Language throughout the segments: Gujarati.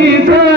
হৃদয়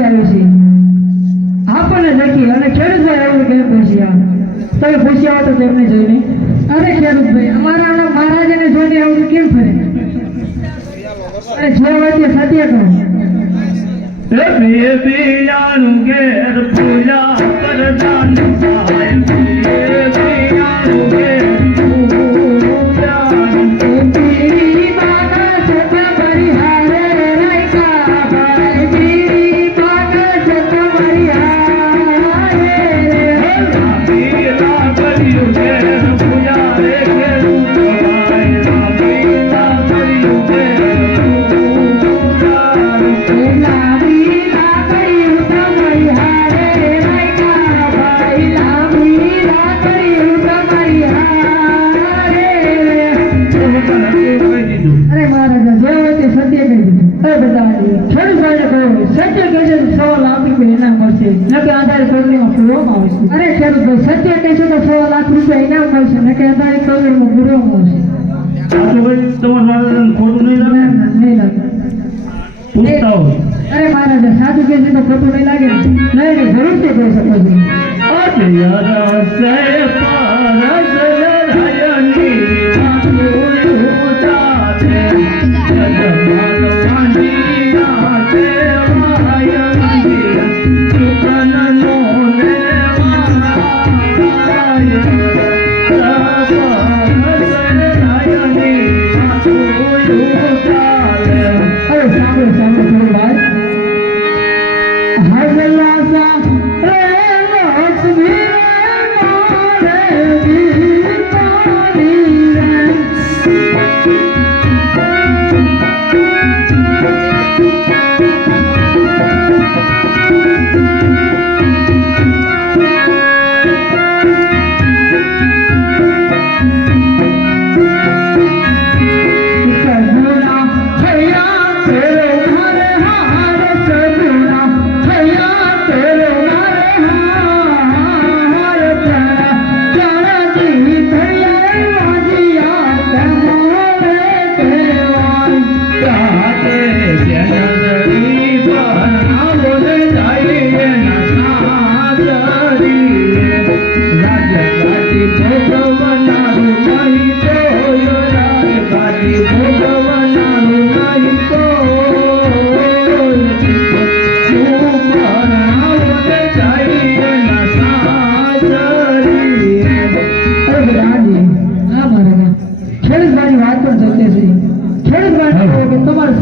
આવ્યું છે આપણને દેખી અને ખેડૂતભાઈ આવું કેમ પૂછ્યા તમે પૂછ્યા તો તેમને જોઈને. અરે ખેડૂતભાઈ, અમારા મહારાજાને જોઈને આવું કેમ ફરે? અરે જો વાતે સત્ય કહો. મહારાજા જે હોય તે સત્ય કહી દીધું અરે ખેડૂત કહ્યું સત્ય કહેશે તો સવા લાખ રૂપિયા ઇનામ મળશે? નકે આધારે કરોડમાં પૂરવામાં આવશે અરે ખેડૂત સત્ય કહેશે તો સવા લાખ રૂપિયા ઇનામ મળશે નકે આધારે કરોડમાં પૂરવામાં આવશે સાચું ભાઈ તમારા વાળાને ખોટું નહીં લાગે? નહીં લાગે. પૂછતા અરે મહારાજા સાચું કહેશે તો ખોટું નહીં લાગે. નહીં જરૂર જરૂરથી કહી શકો છો.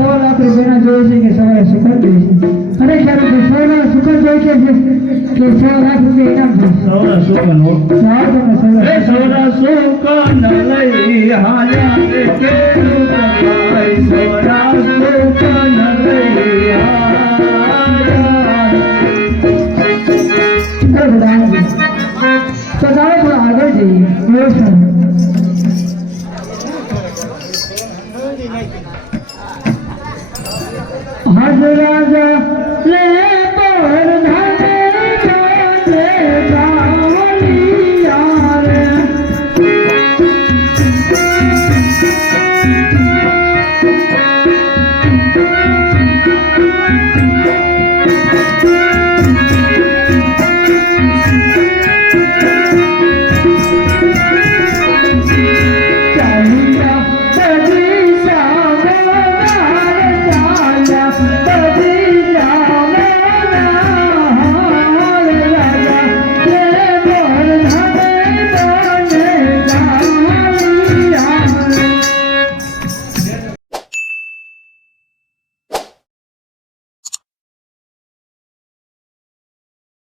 કે આપણે બેના જોઈએ છે કે સવારે સુખદ જોઈએ છે. અરે ખેડૂત સવારે સુખદ જોઈએ છે કે સવા લાખ રૂપિયા ઇનામ છે. સૌરા હો. સવાર તમે સૌરા સુકન લઈ હાલ્યા રે ખેડૂત ભાઈ સૌરા સુકન લઈ હાલ્યા તો ચાલો થોડા આગળ જઈએ. হজরাজা